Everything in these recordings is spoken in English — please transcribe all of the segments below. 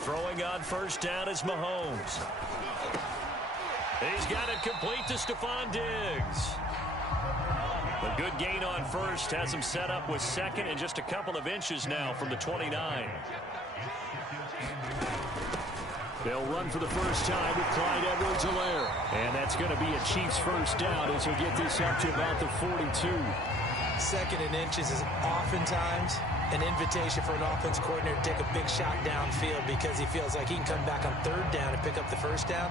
Throwing on first down is Mahomes. He's got it complete to Stephon Diggs. A good gain on first has him set up with second and just a couple of inches now from the 29. They'll run for the first time with Clyde Edwards-Helaire. And that's going to be a Chiefs first down as he'll get this up to about the 42. Second and inches is oftentimes an invitation for an offense coordinator to take a big shot downfield because he feels like he can come back on third down and pick up the first down.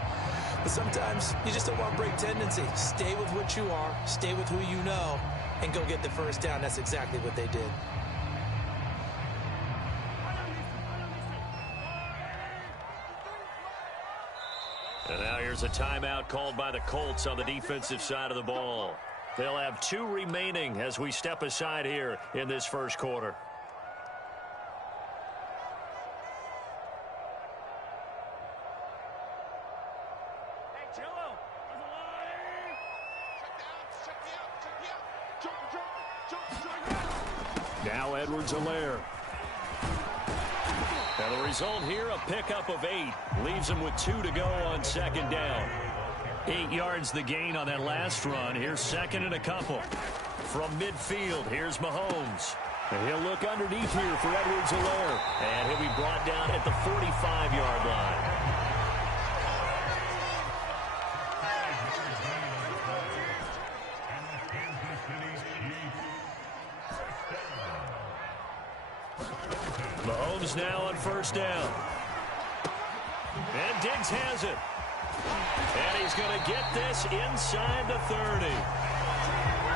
But sometimes you just don't want to break tendency. Stay with what you are, stay with who you know, and go get the first down. That's exactly what they did. And now here's a timeout called by the Colts on the defensive side of the ball. They'll have 2 remaining as we step aside here in this first quarter. Now Edwards-Helaire. And the result here, a pickup of 8. Leaves him with 2 to go on second down. 8 yards the gain on that last run. Here's second and a couple. From midfield, here's Mahomes. And he'll look underneath here for Edwards-Helaire. And he'll be brought down at the 45-yard line. Mahomes now on first down. And Diggs has it. And he's going to get this inside the 30.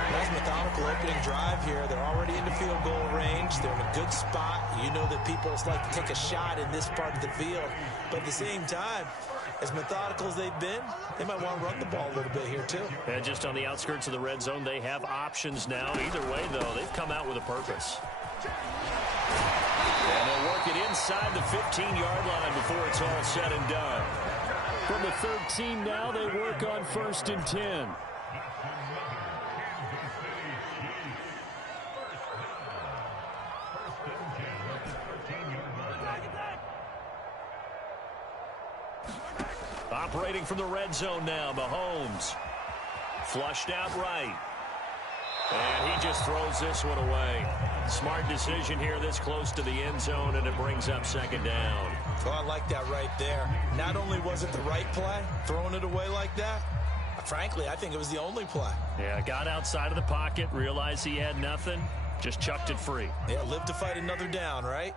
Nice methodical opening drive here. They're already into field goal range. They're in a good spot. You know that people like to take a shot in this part of the field. But at the same time, as methodical as they've been, they might want to run the ball a little bit here too. And just on the outskirts of the red zone, they have options now. Either way, though, they've come out with a purpose. And they'll work it inside the 15-yard line before it's all said and done. From the 13 now, they work on first and 10. Operating from the red zone now, Mahomes. Flushed out right. And he just throws this one away. Smart decision here this close to the end zone, and it brings up second down. Oh, I like that right there. Not only was it the right play, throwing it away like that, frankly, I think it was the only play. Yeah, got outside of the pocket, realized he had nothing, just chucked it free. Yeah, live to fight another down, right?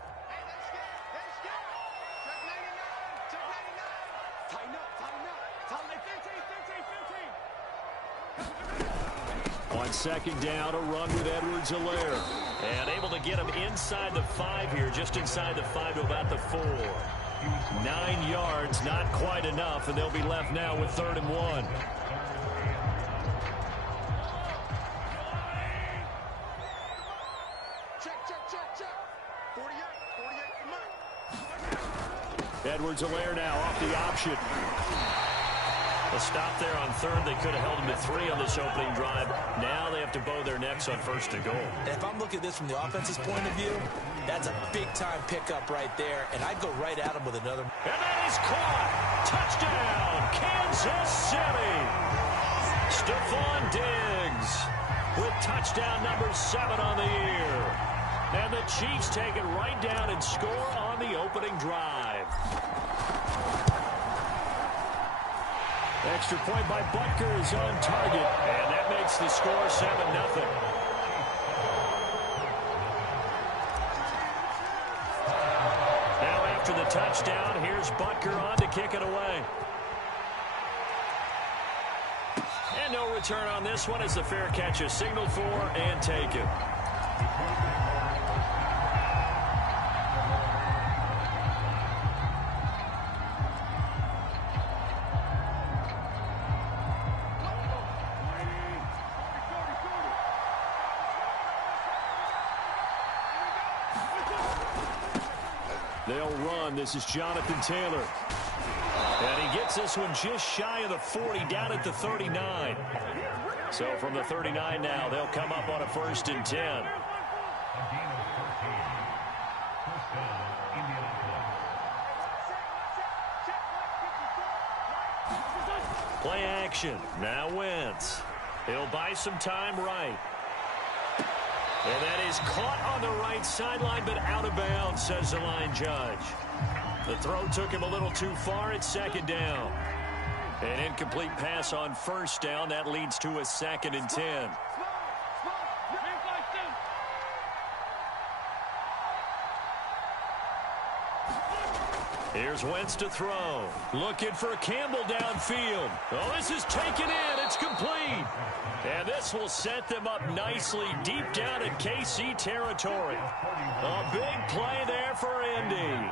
On second down, a run with Edwards-Helaire. And able to get him inside the 5 here, just inside the 5 to about the 4. 9 yards, not quite enough, and they'll be left now with 3rd and 1. Edwards-Helaire now off the option. A stop there on 3rd. They could have held him to 3 on this opening drive. Now they have to bow their necks on 1st and goal. And if I'm looking at this from the offense's point of view, that's a big-time pickup right there, and I'd go right at him with another. And that is caught. Touchdown, Kansas City. Stephon Diggs with touchdown number 7 on the year. And the Chiefs take it right down and score on the opening drive. Extra point by Butker is on target, and that makes the score 7-0. Now after the touchdown, here's Butker on to kick it away. And no return on this one as the fair catch is signaled for and taken. They'll run. This is Jonathan Taylor. And he gets this one just shy of the 40, down at the 39. So from the 39 now, they'll come up on a 1st and 10. Play action. Now Wentz. He'll buy some time right. And that is caught on the right sideline, but out of bounds, says the line judge. The throw took him a little too far at second down. An incomplete pass on first down. That leads to a 2nd and 10. Here's Wentz to throw. Looking for Campbell downfield. Oh, this is taken in. It's complete. And this will set them up nicely deep down in KC territory. A big play there for Indy.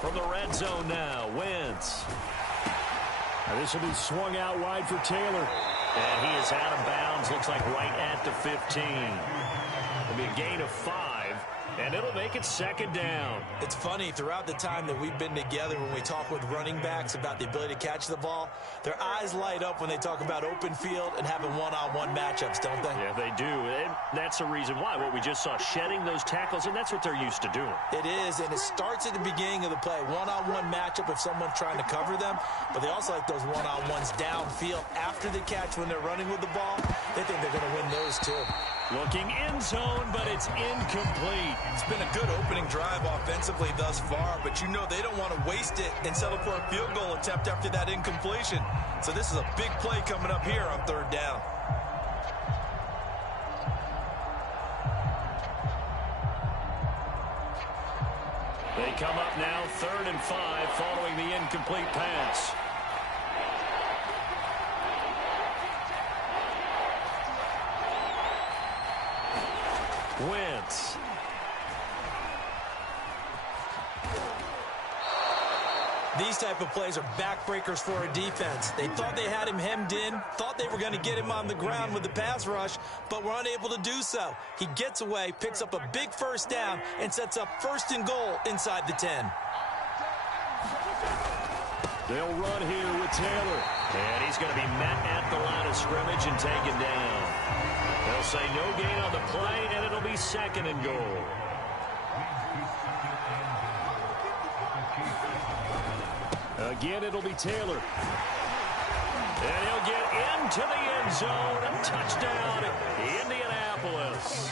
From the red zone now, Wentz. Now this will be swung out wide for Taylor. And he is out of bounds, looks like right at the 15. It'll be a gain of 5, and it'll make it 2nd down. It's funny, throughout the time that we've been together, when we talk with running backs about the ability to catch the ball, their eyes light up when they talk about open field and having one-on-one matchups, don't they? Yeah, they do. And that's the reason why. What we just saw, shedding those tackles, and that's what they're used to doing. It is, and it starts at the beginning of the play. One-on-one matchup if someone's trying to cover them, but they also like those one-on-ones downfield after the catch when they're running with the ball. They think they're going to win those too. Looking end zone, but it's incomplete. It's been a good opening drive offensively thus far, but you know they don't want to waste it and settle for a field goal attempt after that incompletion. So this is a big play coming up here on 3rd down. They come up now 3rd and 5 following the incomplete pass. Wentz. These type of plays are backbreakers for a defense. They thought they had him hemmed in, thought they were going to get him on the ground with the pass rush, but were unable to do so. He gets away, picks up a big 1st down, and sets up 1st and goal inside the 10. They'll run here with Taylor. And he's going to be met at the line of scrimmage and taken down. They'll say no gain on the play, and it'll be 2nd and goal. Again, it'll be Taylor. And he'll get into the end zone. A touchdown, Indianapolis.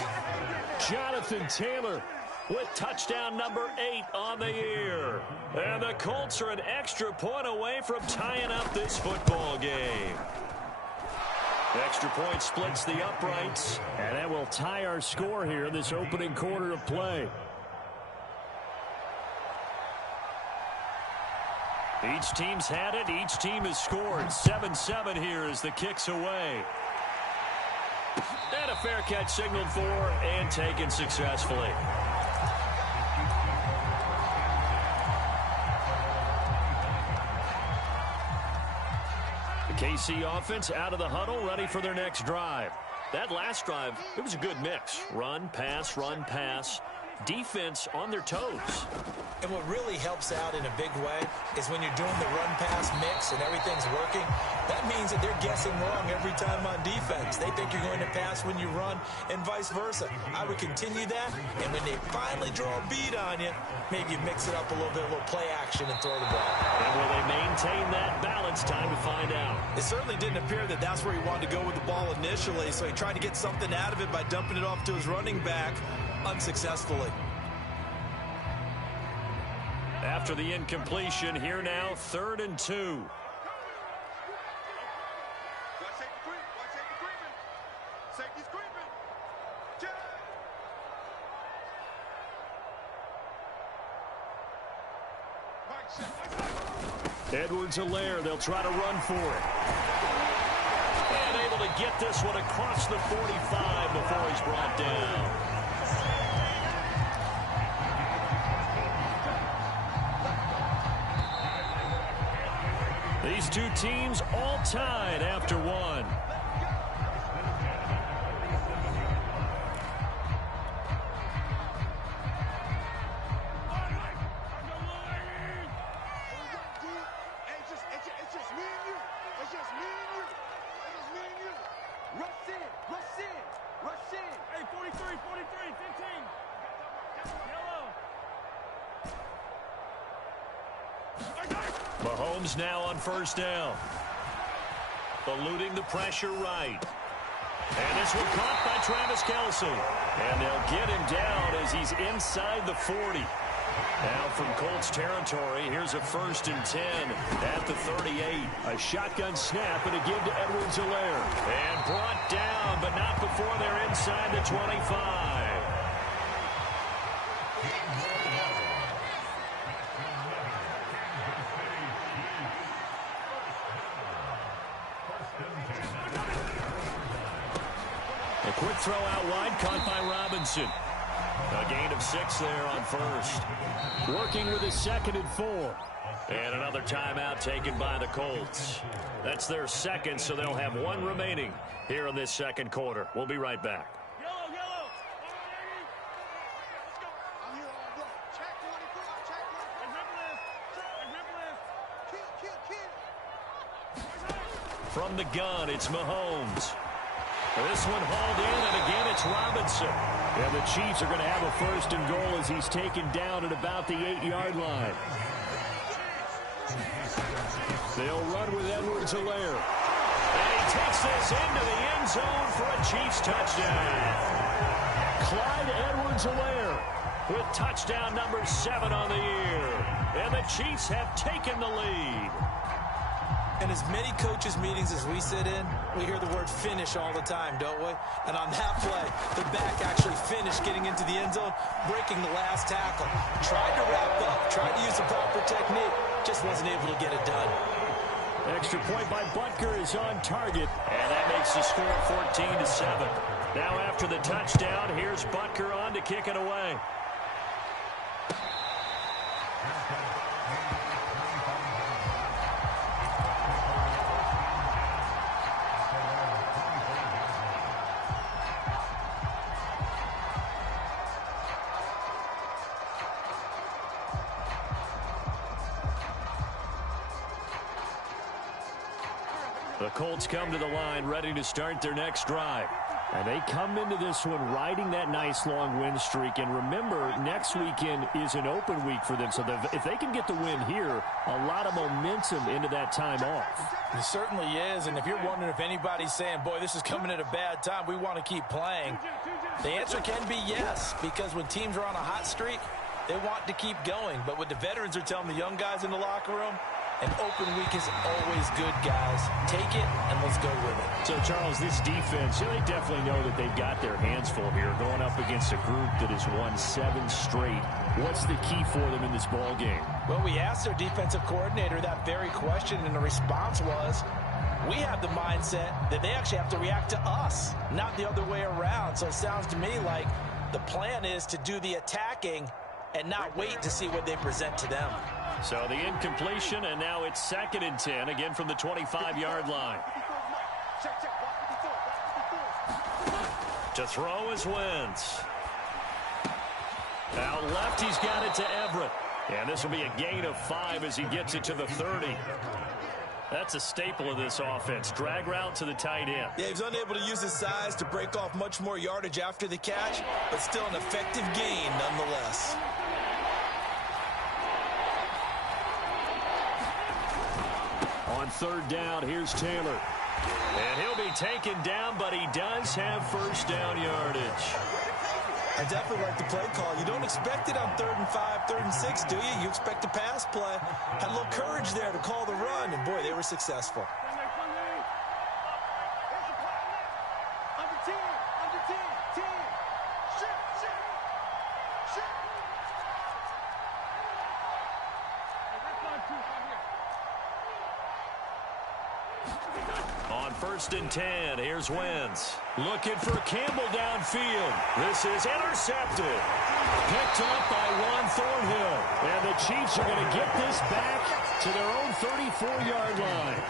Jonathan Taylor with touchdown number 8 on the year. And the Colts are an extra point away from tying up this football game. Extra point splits the uprights, and that will tie our score here in this opening quarter of play. Each team's had it. Each team has scored. 7-7 here as the kick's away. And a fair catch signaled for and taken successfully. The KC offense out of the huddle, ready for their next drive. That last drive, it was a good mix. Run, pass, run, pass. Defense on their toes. And what really helps out in a big way is when you're doing the run-pass mix and everything's working, that means that they're guessing wrong every time on defense. They think you're going to pass when you run and vice versa. I would continue that, and when they finally draw a bead on you, maybe you mix it up a little bit, a little play action and throw the ball. And will they maintain that balance? Time to find out. It certainly didn't appear that that's where he wanted to go with the ball initially, so he tried to get something out of it by dumping it off to his running back unsuccessfully. After the incompletion, here now, 3rd and 2. Edwards-Helaire, they'll try to run for it. And able to get this one across the 45 before he's brought down. These two teams all tied after one. It's just me. Mahomes now on first down. Eluding the pressure right. And this one caught by Travis Kelce. And they'll get him down as he's inside the 40. Now from Colts territory, here's a 1st and 10 at the 38. A shotgun snap and a give to Edwards-Helaire. And brought down, but not before they're inside the 25. A quick throw out wide, caught by Robinson. A gain of 6 there on first. Working with a 2nd and 4. And another timeout taken by the Colts. That's their second, so they'll have 1 remaining here in this second quarter. We'll be right back. From the gun, it's Mahomes. This one hauled in, and again it's Robinson. And the Chiefs are going to have a 1st and goal as he's taken down at about the 8-yard line. They'll run with Edwards-Helaire. And he takes this into the end zone for a Chiefs touchdown. Clyde Edwards-Helaire with touchdown number 7 on the year. And the Chiefs have taken the lead. In as many coaches' meetings as we sit in, we hear the word finish all the time, don't we? And on that play, the back actually finished getting into the end zone, breaking the last tackle. Tried to wrap up, tried to use the proper technique, just wasn't able to get it done. Extra point by Butker is on target. And that makes the score 14-7. Now after the touchdown, here's Butker on to kick it away. The Colts come to the line ready to start their next drive. And they come into this one riding that nice long win streak. And remember, next weekend is an open week for them. So if they can get the win here, a lot of momentum into that time off. It certainly is. And if you're wondering if anybody's saying, boy, this is coming at a bad time, we want to keep playing, the answer can be yes. Because when teams are on a hot streak, they want to keep going. But what the veterans are telling the young guys in the locker room, an open week is always good, guys. Take it, and let's go with it. So, Charles, this defense, they definitely know that they've got their hands full here, going up against a group that has won 7 straight. What's the key for them in this ball game? Well, we asked their defensive coordinator that very question, and the response was, we have the mindset that they actually have to react to us, not the other way around. So it sounds to me like the plan is to do the attacking and not wait to see what they present to them. So the incompletion, and now it's 2nd and 10, again from the 25-yard line. To throw is Wentz. Out left, he's got it to Everett. And this will be a gain of 5 as he gets it to the 30. That's a staple of this offense. Drag route to the tight end. Yeah, he's unable to use his size to break off much more yardage after the catch, but still an effective gain nonetheless. On 3rd down, here's Taylor. And he'll be taken down, but he does have 1st down yardage. I definitely like the play call. You don't expect it on 3rd and 5, 3rd and 6, do you? You expect a pass play. Had a little courage there to call the run, and boy, they were successful. On 1st and 10, here's Wentz. Looking for Campbell downfield. This is intercepted. Picked up by Juan Thornhill. And the Chiefs are going to get this back to their own 34-yard line.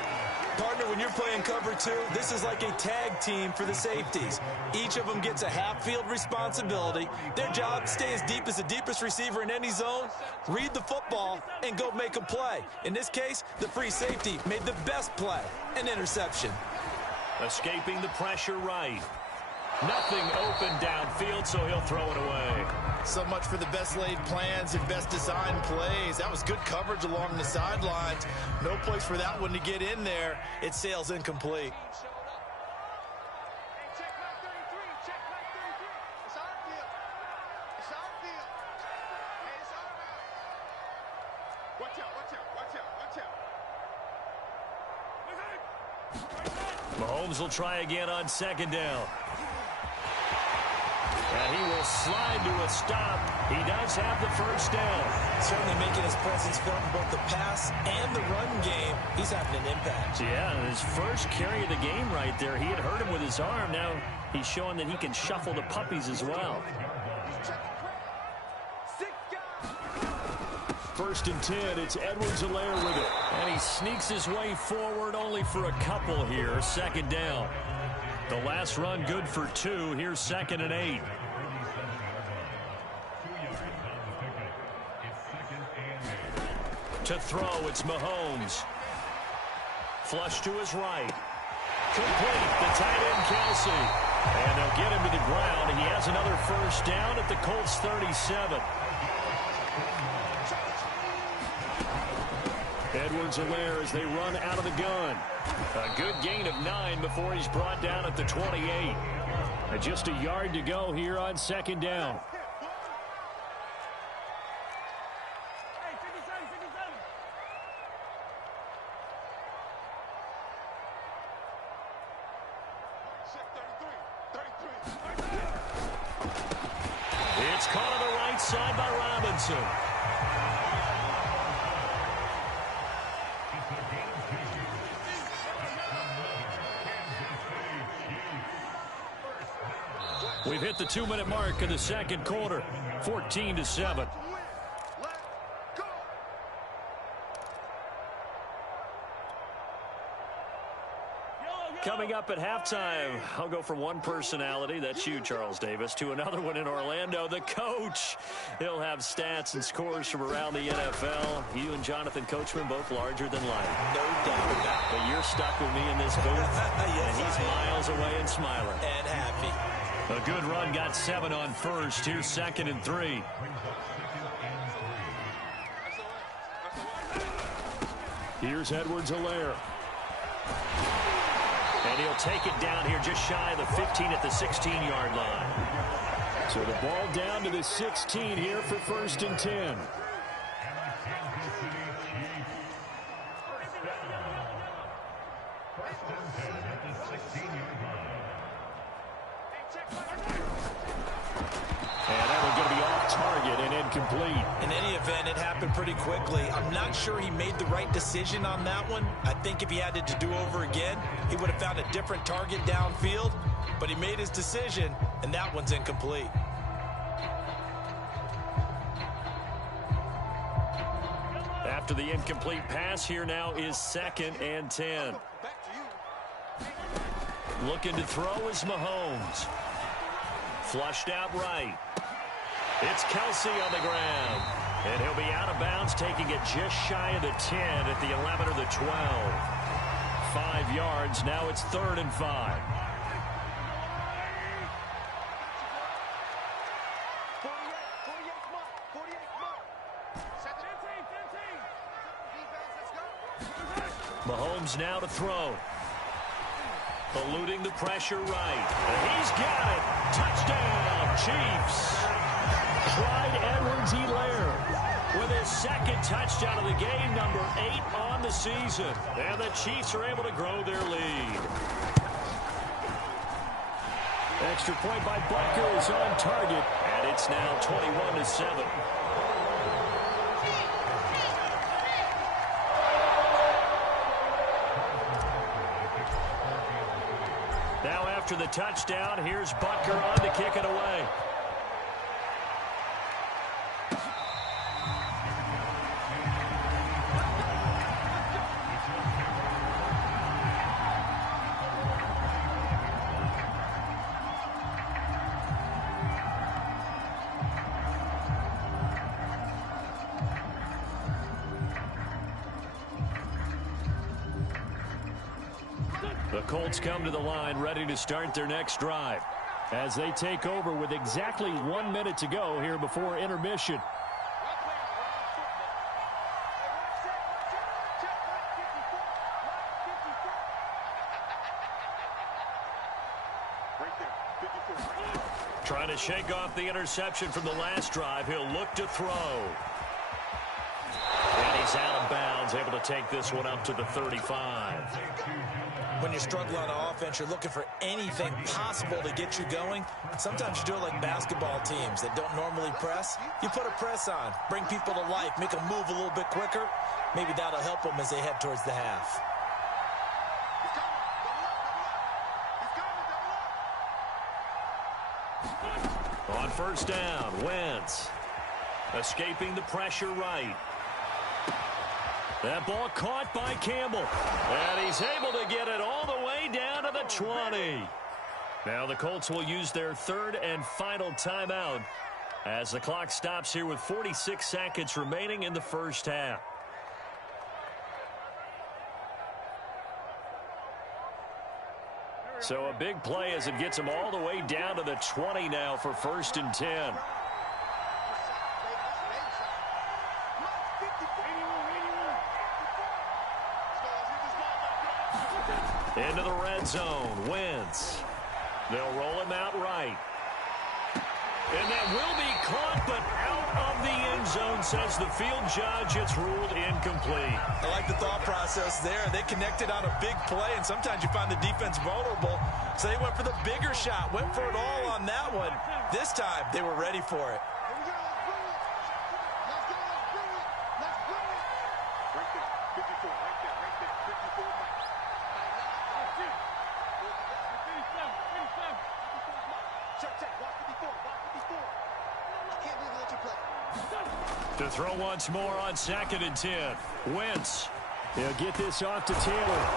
Partner, when you're playing cover 2, this is like a tag team for the safeties. Each of them gets a half-field responsibility. Their job, stay as deep as the deepest receiver in any zone, read the football, and go make a play. In this case, the free safety made the best play, an interception. Escaping the pressure right. Nothing open downfield, so he'll throw it away. So much for the best laid plans and best designed plays. That was good coverage along the sidelines. No place for that one to get in there. It sails incomplete. Mahomes will try again on second down. And he will slide to a stop. He does have the first down. Certainly making his presence felt in both the pass and the run game. He's having an impact. Yeah, his first carry of the game right there. He had hurt him with his arm. Now he's showing that he can shuffle the puppies as well. 1st and 10, it's Edwards-Helaire with it. And he sneaks his way forward only for a couple here. Second down. The last run good for 2. Here's 2nd and 8. To throw, it's Mahomes. Flush to his right. Complete, the tight end Kelsey. And they'll get him to the ground. He has another first down at the Colts 37. Edwards-Helaire as they run out of the gun. A good gain of 9 before he's brought down at the 28. And just a yard to go here on 2nd down. It's caught on the right side by Robinson. We've hit the 2-minute mark of the second quarter. 14-7. Coming up at halftime, I'll go from one personality, that's you, Charles Davis, to another one in Orlando, the coach. He'll have stats and scores from around the NFL. You and Jonathan Coachman, both larger than life. No doubt about it. But you're stuck with me in this booth, Yes, and he's miles away and smiling. And happy. A good run, got 7 on first. Here's 2nd and 3. Here's Edwards-Helaire. And he'll take it down here just shy of the 15 at the 16-yard line. So the ball down to the 16 here for 1st and 10. And that one's going to be off target and incomplete. In any event, it happened pretty quickly. I'm not sure he made the right decision on that one. I think if he had it to do over again, he would have found a different target downfield. But he made his decision, and that one's incomplete. After the incomplete pass, here now is 2nd and 10. Looking to throw is Mahomes. Flushed out right. It's Kelsey on the ground. And he'll be out of bounds, taking it just shy of the 10 at the 11 or the 12. 5 yards. Now it's 3rd and 5. Mahomes now to throw. Eluding the pressure right. And he's got it. Touchdown, Chiefs. Clyde Edwards-Helaire With his 2nd touchdown of the game, number 8 on the season. And the Chiefs are able to grow their lead. Extra point by Butker is on target. And it's now 21-7. Now after the touchdown, here's Butker on to kick it away. The Colts come to the line ready to start their next drive. as they take over with exactly 1 minute to go here before intermission. Trying to shake off the interception from the last drive. He'll look to throw. And he's out of bounds, able to take this one up to the 35. When you're struggling on offense, you're looking for anything possible to get you going. Sometimes you do it like basketball teams that don't normally press. You put a press on, bring people to life, make them move a little bit quicker. Maybe that'll help them as they head towards the half. On first down, Wentz escaping the pressure right. That ball caught by Campbell. And he's able to get it all the way down to the 20. Now the Colts will use their third and final timeout as the clock stops here with 46 seconds remaining in the first half. So a big play as it gets him all the way down to the 20 now for first and 10. Into the red zone, Wentz. They'll roll him out right. And that will be caught, but out of the end zone, says the field judge. It's ruled incomplete. I like the thought process there. They connected on a big play, and sometimes you find the defense vulnerable. So they went for the bigger shot, went for it all on that one. This time, they were ready for it. To throw once more on second and 10. Wentz. He'll get this off to Taylor.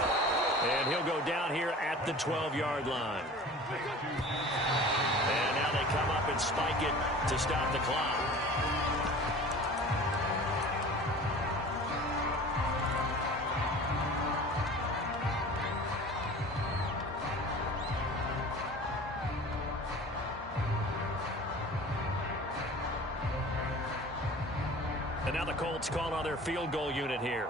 And he'll go down here at the 12-yard line. And now they come up and spike it to stop the clock. And now the Colts call on their field goal unit here.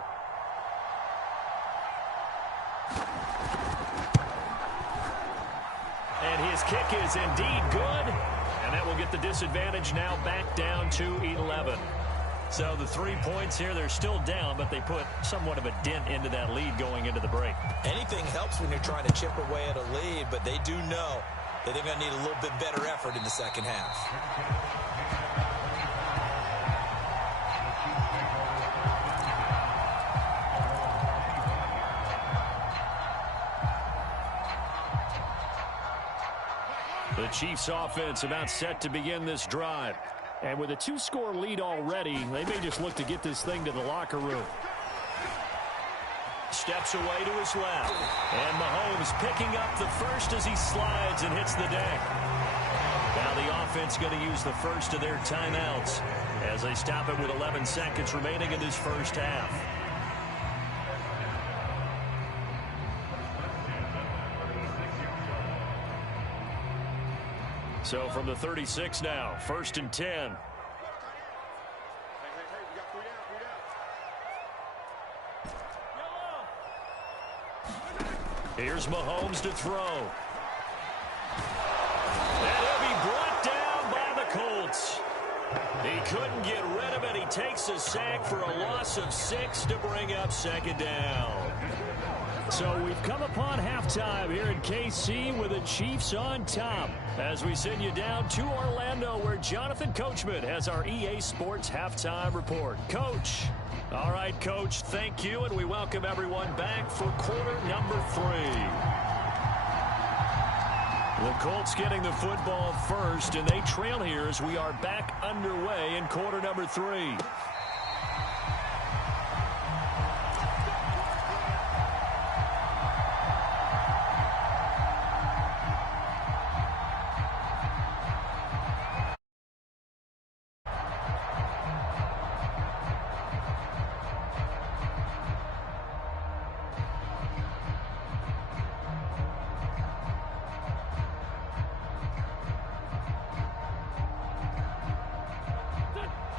And his kick is indeed good. And that will get the disadvantage now back down to 11. So the 3 points here, they're still down, but they put somewhat of a dent into that lead going into the break. Anything helps when you're trying to chip away at a lead, but they do know that they're going to need a little bit better effort in the second half. The Chiefs offense about set to begin this drive. And with a 2-score lead already, they may just look to get this thing to the locker room. Steps away to his left. And Mahomes picking up the first as he slides and hits the deck. Now the offense going to use the first of their timeouts as they stop it with 11 seconds remaining in this first half. So from the 36 now, first and 10. Here's Mahomes to throw. And he'll be brought down by the Colts. He couldn't get rid of it. He takes a sack for a loss of 6 to bring up second down. So we've come upon halftime here in KC with the Chiefs on top as we send you down to Orlando where Jonathan Coachman has our EA Sports halftime report. Coach. All right, Coach, thank you, and we welcome everyone back for quarter number 3. The Colts getting the football first, and they trail here as we are back underway in quarter number 3.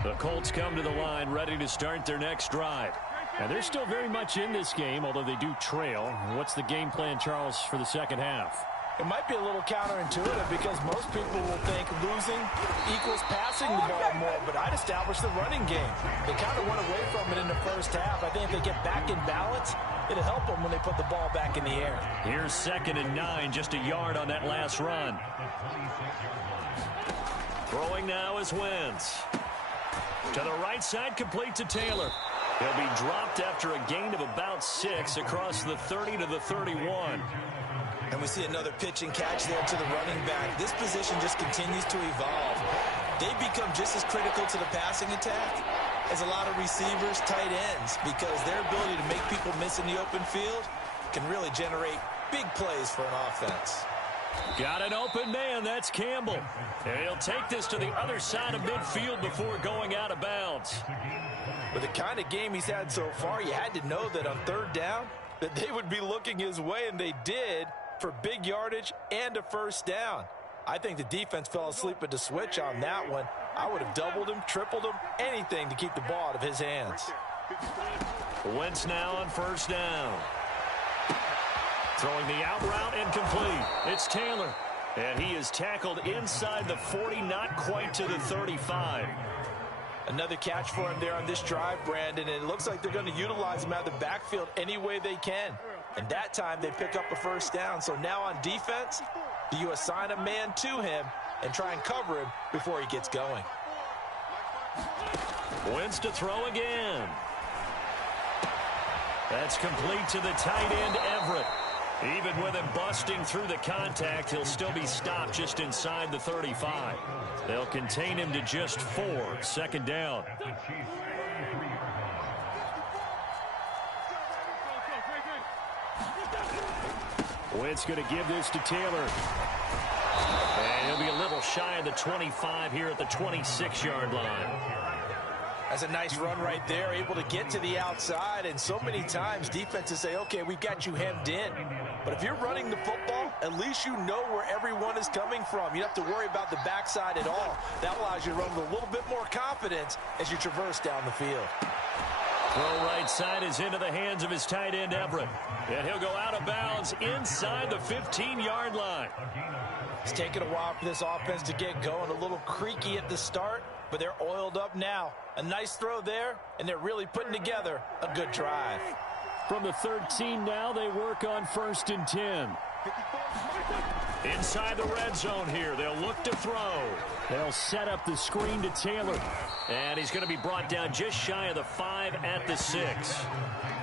The Colts come to the line ready to start their next drive. And they're still very much in this game, although they do trail. What's the game plan, Charles, for the second half? It might be a little counterintuitive because most people will think losing equals passing the ball more, but I'd establish the running game. They kind of went away from it in the first half. I think if they get back in balance, it'll help them when they put the ball back in the air. Here's 2nd and 9, just a yard on that last run. Throwing now is Wentz. To the right side, complete to Taylor. He'll be dropped after a gain of about 6 across the 30 to the 31. And we see another pitch and catch there to the running back. This position just continues to evolve. They become just as critical to the passing attack as a lot of receivers, tight ends, because their ability to make people miss in the open field can really generate big plays for an offense. Got an open man. That's Campbell. And he'll take this to the other side of midfield before going out of bounds. With the kind of game he's had so far, you had to know that on 3rd down that they would be looking his way, and they did, for big yardage and a first down. I think the defense fell asleep at the switch on that one. I would have doubled him, tripled him, anything to keep the ball out of his hands. Wentz now on 1st down. Throwing the out route and complete. It's Taylor. And he is tackled inside the 40, not quite to the 35. Another catch for him there on this drive, Brandon, and it looks like they're going to utilize him out of the backfield any way they can. And that time they pick up a first down. So now on defense, do you assign a man to him and try and cover him before he gets going? Wentz to throw again. That's complete to the tight end, Everett. Even with him busting through the contact, he'll still be stopped just inside the 35. They'll contain him to just 4. 2nd down. Wentz going to give this to Taylor. And he'll be a little shy of the 25 here at the 26-yard line. That's a nice run right there, able to get to the outside, and so many times defenses say, okay, we've got you hemmed in. But if you're running the football, at least you know where everyone is coming from. You don't have to worry about the backside at all. That allows you to run with a little bit more confidence as you traverse down the field. Throw right side is into the hands of his tight end, Everett. And he'll go out of bounds inside the 15-yard line. It's taken a while for this offense to get going. A little creaky at the start, but they're oiled up now. A nice throw there, and they're really putting together a good drive. From the 13 now, they work on 1st and 10. Inside the red zone here, they'll look to throw. They'll set up the screen to Taylor. And he's going to be brought down just shy of the 5 at the 6.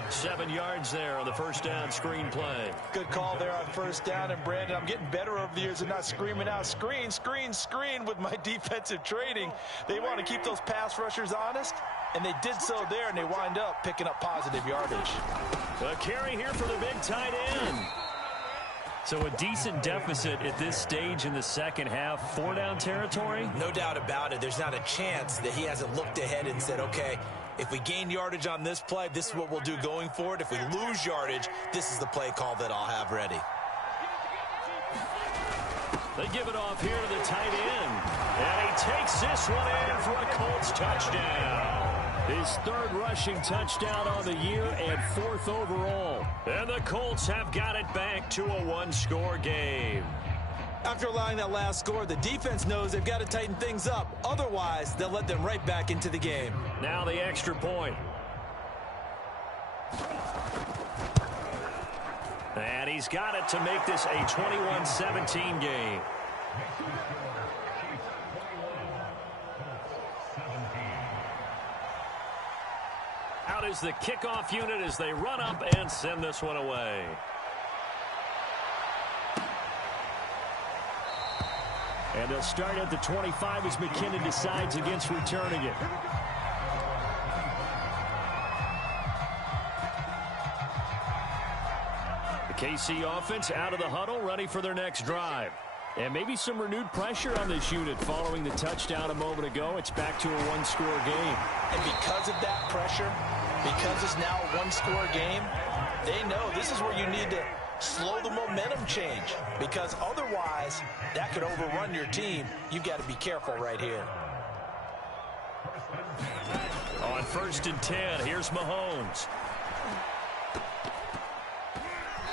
7 yards there on the first down screen play. Good call there on first down. And, Brandon, I'm getting better over the years and not screaming out, screen, screen, screen with my defensive trading. They want to keep those pass rushers honest, and they did so there, and they wind up picking up positive yardage. A carry here for the big tight end. So a decent deficit at this stage in the second half. 4-down territory? No doubt about it. There's not a chance that he hasn't looked ahead and said, okay, if we gain yardage on this play, this is what we'll do going forward. If we lose yardage, this is the play call that I'll have ready. They give it off here to the tight end. And he takes this one in for a Colts touchdown. His 3rd rushing touchdown on the year and 4th overall. And the Colts have got it back to a 1-score game. After allowing that last score, the defense knows they've got to tighten things up. Otherwise, they'll let them right back into the game. Now the extra point. And he's got it to make this a 21-17 game. Out is the kickoff unit as they run up and send this one away. And they'll start at the 25 as McKinnon decides against returning it. The KC offense out of the huddle, ready for their next drive. And maybe some renewed pressure on this unit following the touchdown a moment ago. It's back to a 1-score game. And because of that pressure, because it's now a 1-score game, they know this is where you need to slow the momentum change, because otherwise that could overrun your team. You've got to be careful right here. On 1st and 10, here's Mahomes.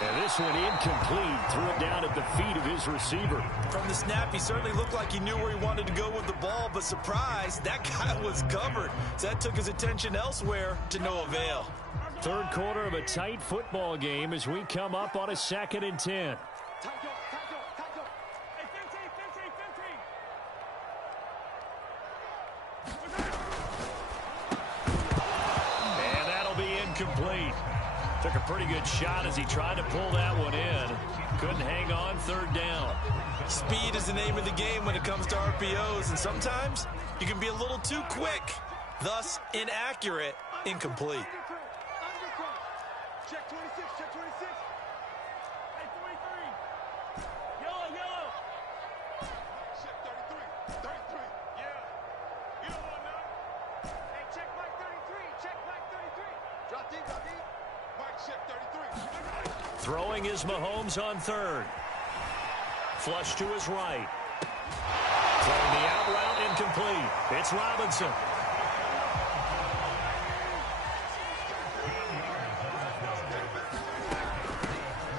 And this one incomplete. Threw it down at the feet of his receiver. From the snap, he certainly looked like he knew where he wanted to go with the ball, but surprise, that guy was covered. So that took his attention elsewhere to no avail. Third quarter of a tight football game as we come up on a 2nd and 10. And that'll be incomplete. Took a pretty good shot as he tried to pull that one in. Couldn't hang on 3rd down. Speed is the name of the game when it comes to RPOs, and sometimes you can be a little too quick, thus inaccurate, incomplete. Check 26, check 26. Hey, 43. Yellow. Check 33, 33. Yeah. You don't want none. Hey, check Mike 33, check Mike 33. Drop deep. Mike, check 33. Throwing is Mahomes on 3rd. Flush to his right. Throwing the out route incomplete. It's Robinson.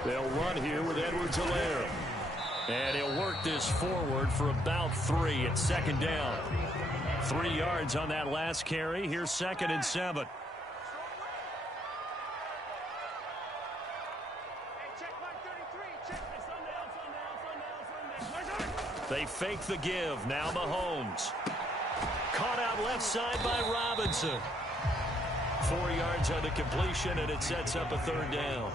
They'll run here with Edwards-Helaire. And he'll work this forward for about 3 at 2nd down. 3 yards on that last carry. Here's 2nd and 7. They fake the give. Now Mahomes. Caught out left side by Robinson. 4 yards on the completion, and it sets up a 3rd down.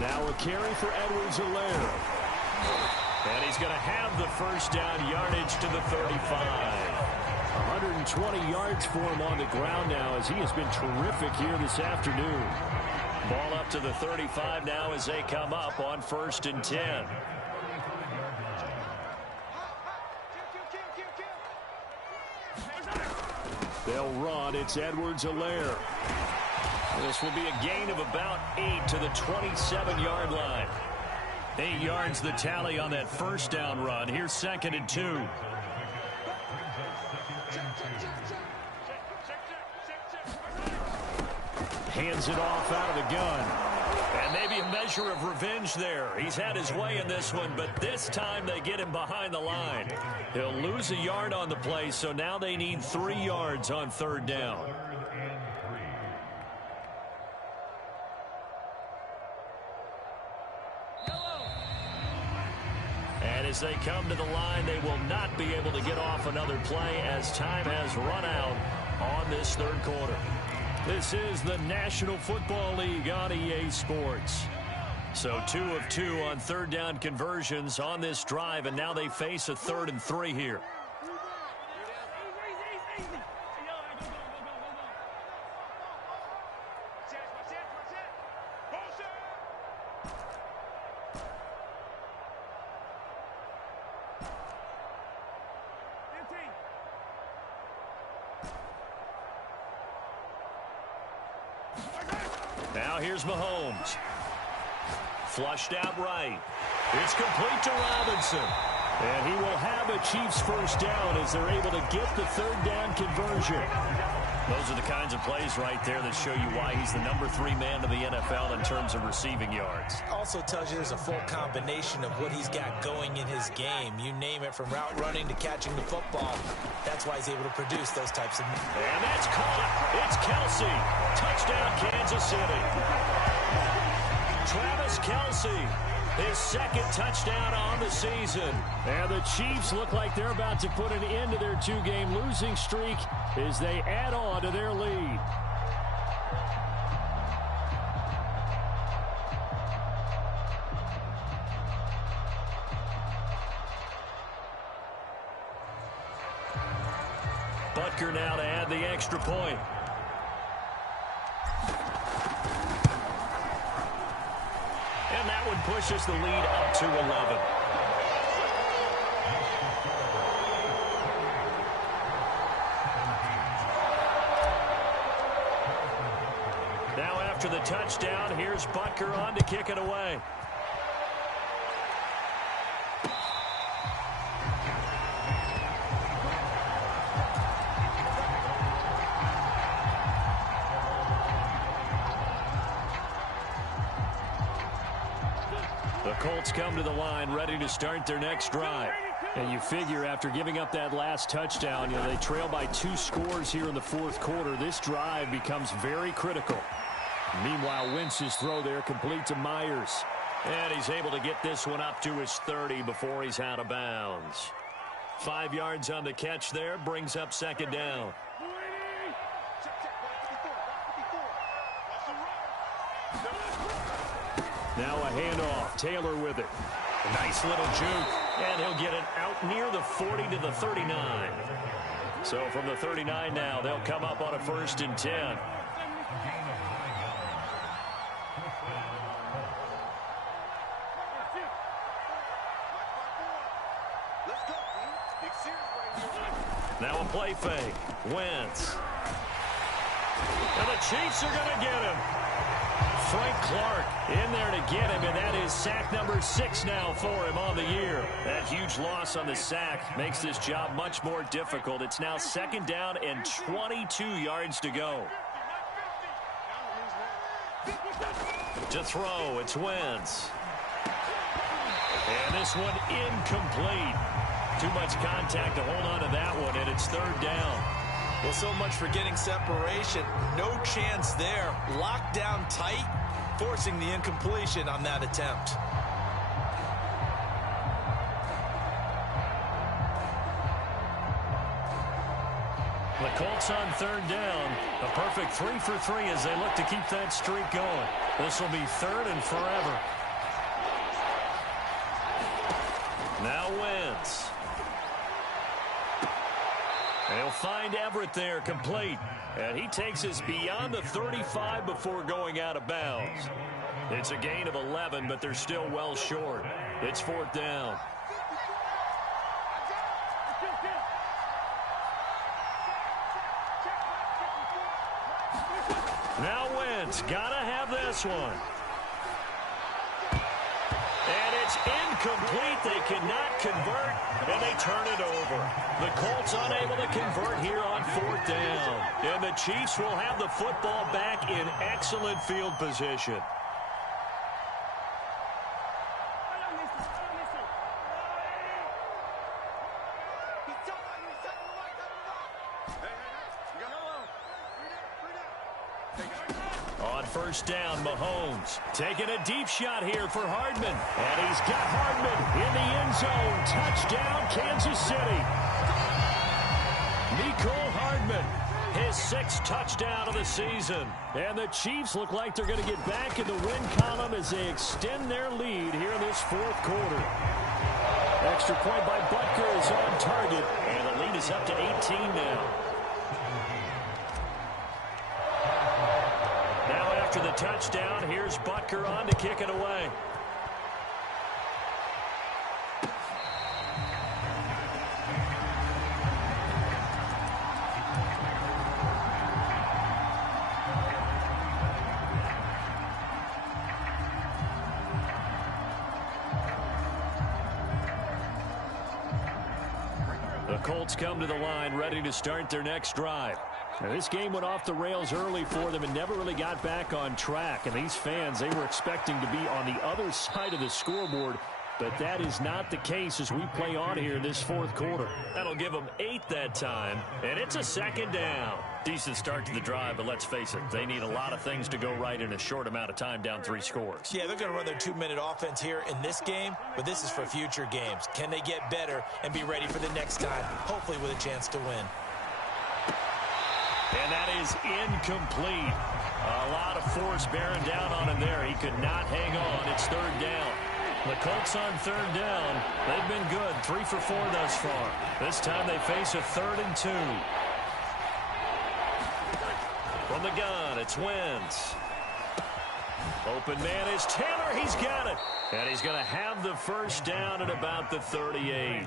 Now a carry for Edwards-Helaire. And he's going to have the 1st down, yardage to the 35. 120 yards for him on the ground now as he has been terrific here this afternoon. Ball up to the 35 now as they come up on 1st and 10. They'll run. It's Edwards-Helaire. This will be a gain of about 8 to the 27-yard line. 8 yards the tally on that 1st down run. Here's 2nd and 2. Hands it off out of the gun. And maybe a measure of revenge there. He's had his way in this one, but this time they get him behind the line. He'll lose a yard on the play, so now they need 3 yards on 3rd down. And as they come to the line, they will not be able to get off another play as time has run out on this 3rd quarter. This is the National Football League on EA Sports. So 2 of 2 on 3rd down conversions on this drive, and now they face a 3rd and 3 here. Now here's Mahomes. Flushed out right. It's complete to Robinson. And he will have a Chiefs 1st down as they're able to get the 3rd down conversion. Those are the kinds of plays right there that show you why he's the number 3 man in the NFL in terms of receiving yards. Also tells you there's a full combination of what he's got going in his game. You name it, from route running to catching the football. That's why he's able to produce those types of... And that's caught. It's Kelsey. Touchdown, Kansas City. Travis Kelsey, his 2nd touchdown on the season. And the Chiefs look like they're about to put an end to their 2-game losing streak as they add on to their lead. Butker now to add the extra point. And that one pushes the lead up to 11. Now after the touchdown, here's Butker on to kick it away. Colts come to the line ready to start their next drive. And you figure after giving up that last touchdown, they trail by 2 scores here in the fourth quarter. This drive becomes very critical. Meanwhile, Wentz's throw there complete to Myers. And he's able to get this one up to his 30 before he's out of bounds. 5 yards on the catch there, brings up second down. Now a handoff. Taylor with it. A nice little juke. And he'll get it out near the 40 to the 39. So from the 39 now, they'll come up on a 1st and 10. Now a play fake. Wentz. And the Chiefs are going to get him. Frank Clark in there to get him, and that is sack number 6 now for him on the year. That huge loss on the sack makes this job much more difficult. It's now 2nd down and 22 yards to go. To throw, it's Wentz. And this one incomplete. Too much contact to hold on to that one, and it's 3rd down. Well, so much for getting separation. No chance there. Locked down tight, forcing the incompletion on that attempt. The Colts on 3rd down. A perfect 3 for 3 as they look to keep that streak going. This will be 3rd and forever. Now Wentz. And he'll find Everett there, complete. And he takes us beyond the 35 before going out of bounds. It's a gain of 11, but they're still well short. It's 4th down. Now Wentz, gotta have this one. And it's incomplete. They cannot convert, and they turn it over. The Colts unable to convert here on 4th down. And the Chiefs will have the football back in excellent field position. On 1st down, Mahomes taking a deep shot here for Hardman. And he's got Hardman in the end zone. Touchdown, Kansas City. Mecole Hardman, his 6th touchdown of the season. And the Chiefs look like they're going to get back in the win column as they extend their lead here in this 4th quarter. Extra point by Butker is on target. And the lead is up to 18 now. After the touchdown, here's Butker on to kick it away. The Colts come to the line ready to start their next drive. Now, this game went off the rails early for them and never really got back on track. And these fans, they were expecting to be on the other side of the scoreboard. But that is not the case as we play on here in this 4th quarter. That'll give them 8 that time. And it's a 2nd down. Decent start to the drive, but let's face it, they need a lot of things to go right in a short amount of time down 3 scores. Yeah, they're going to run their 2-minute offense here in this game, but this is for future games. Can they get better and be ready for the next time, hopefully with a chance to win? And that is incomplete. A lot of force bearing down on him there. He could not hang on. It's 3rd down. The Colts on 3rd down. They've been good. 3 for 4 thus far. This time they face a 3rd and 2. From the gun, it's Wentz. Open man is Taylor. He's got it. And he's going to have the 1st down at about the 38.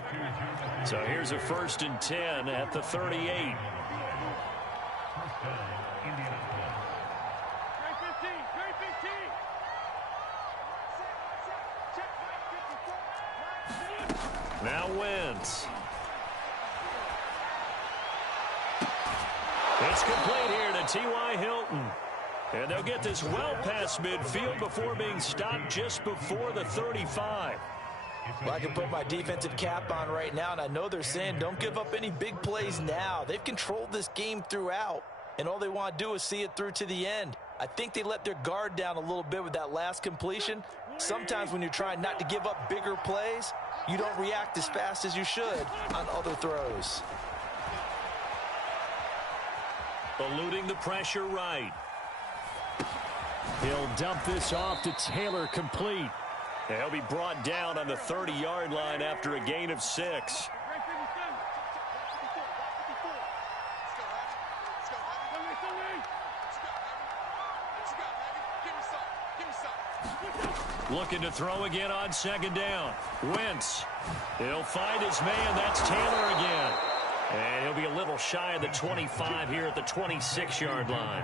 So here's a 1st and 10 at the 38. Now Wentz. It's complete here to T.Y. Hilton. And they'll get this well past midfield before being stopped just before the 35. Well, I can put my defensive cap on right now, and I know they're saying don't give up any big plays now. They've controlled this game throughout, and all they want to do is see it through to the end. I think they let their guard down a little bit with that last completion. Sometimes when you're trying not to give up bigger plays, you don't react as fast as you should on other throws. Eluding the pressure right. He'll dump this off to Taylor, complete. And he'll be brought down on the 30-yard line after a gain of 6. Looking to throw again on second down. Wentz. He'll find his man. That's Taylor again. And he'll be a little shy of the 25 here at the 26-yard line.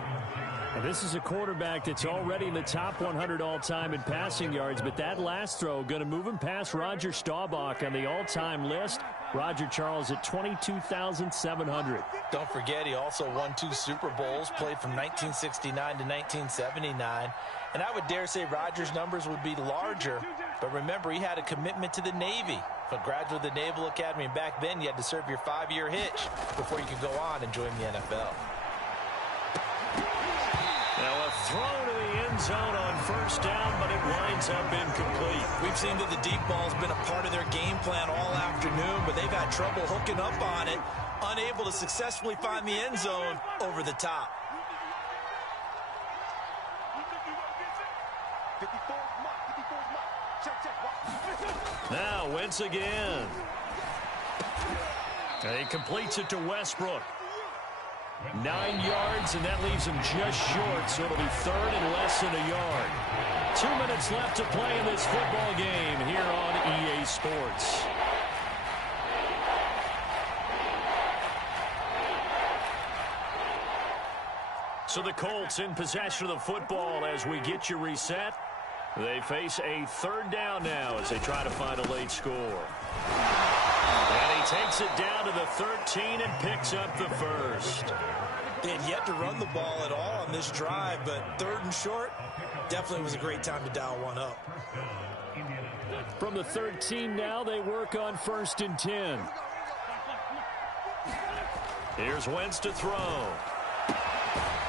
And this is a quarterback that's already in the top 100 all-time in passing yards, but that last throw going to move him past Roger Staubach on the all-time list. Roger Charles at 22,700. Don't forget, he also won 2 Super Bowls, played from 1969 to 1979. And I would dare say Roger's numbers would be larger, but remember, he had a commitment to the Navy. A graduate of the Naval Academy, and back then you had to serve your 5-year hitch before you could go on and join the NFL. Now a throw to the end zone on first down, but it winds up incomplete. We've seen that the deep ball's been a part of their game plan all afternoon, but they've had trouble hooking up on it, unable to successfully find the end zone over the top. Now Wentz again. And he completes it to Westbrook. 9 yards, and that leaves him just short, so it'll be third and less than a yard. 2 minutes left to play in this football game here on EA Sports. So the Colts in possession of the football as we get you reset. They face a third down now as they try to find a late score. And he takes it down to the 13 and picks up the first. They had yet to run the ball at all on this drive, but third and short definitely was a great time to dial one up. From the 13 now, they work on 1st and 10. Here's Wentz to throw.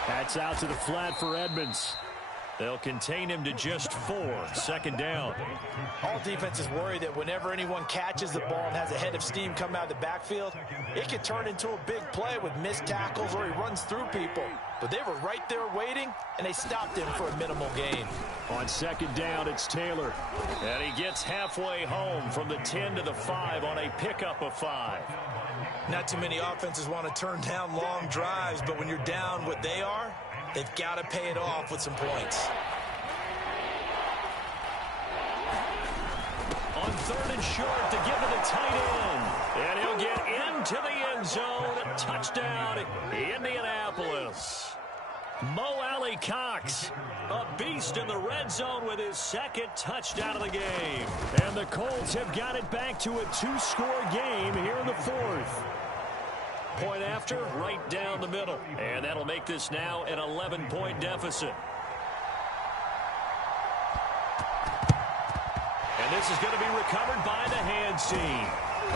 That's out to the flat for Edmonds. They'll contain him to just 4. Second down. All defenses worry that whenever anyone catches the ball and has a head of steam come out of the backfield, it could turn into a big play with missed tackles or he runs through people. But they were right there waiting, and they stopped him for a minimal gain. On second down, it's Taylor. And he gets halfway home from the 10 to the 5 on a pickup of 5. Not too many offenses want to turn down long drives, but when you're down what they are, they've got to pay it off with some points. On third and short to give to the tight end. And he'll get into the end zone. A touchdown, Indianapolis. Mo Alley Cox, a beast in the red zone with his second touchdown of the game. And the Colts have got it back to a 2-score game here in the 4th. Point after, right down the middle. And that'll make this now an 11-point deficit. And this is going to be recovered by the hands team.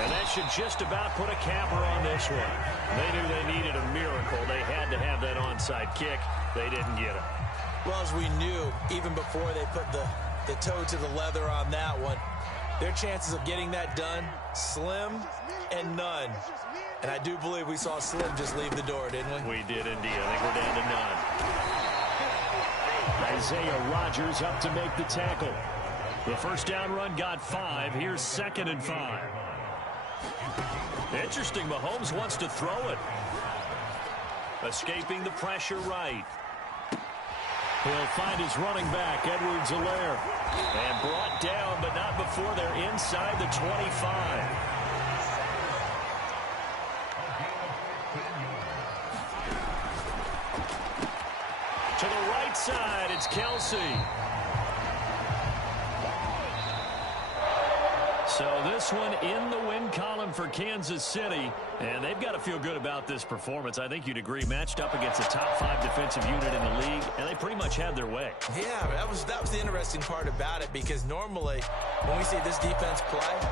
And that should just about put a capper on this one. They knew they needed a miracle. They had to have that onside kick. They didn't get it. Well, as we knew, even before they put the toe to the leather on that one, their chances of getting that done, slim and none. And I do believe we saw Slim just leave the door, didn't we? We did indeed. I think we're down to none. Isaiah Rodgers up to make the tackle. The first down run got 5. Here's 2nd and 5. Interesting, Mahomes wants to throw it. Escaping the pressure right. He'll find his running back, Edwards-Helaire. And brought down, but not before they're inside the 25. To the right side, it's Kelsey. So this one in the win column for Kansas City, and they've got to feel good about this performance. I think you'd agree, matched up against a top 5 defensive unit in the league, and they pretty much had their way. Yeah, that was the interesting part about it, because normally when we see this defense play,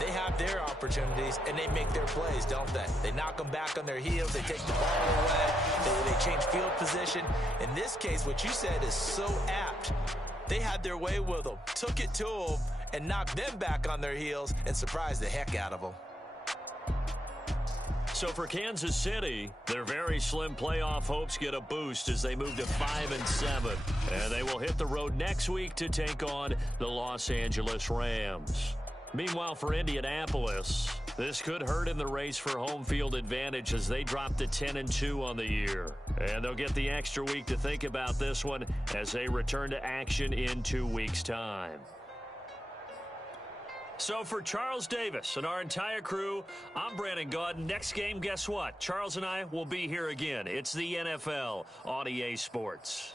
they have their opportunities, and they make their plays, don't they? They knock them back on their heels. They take the ball away. They change field position. In this case, what you said is so apt. They had their way with them, took it to them, and knocked them back on their heels and surprised the heck out of them. So for Kansas City, their very slim playoff hopes get a boost as they move to 5-7. And they will hit the road next week to take on the Los Angeles Rams. Meanwhile, for Indianapolis, this could hurt in the race for home field advantage as they drop to 10-2 on the year. And they'll get the extra week to think about this one as they return to action in 2 weeks' time. So for Charles Davis and our entire crew, I'm Brandon Gaudin. Next game, guess what? Charles and I will be here again. It's the NFL on EA Sports.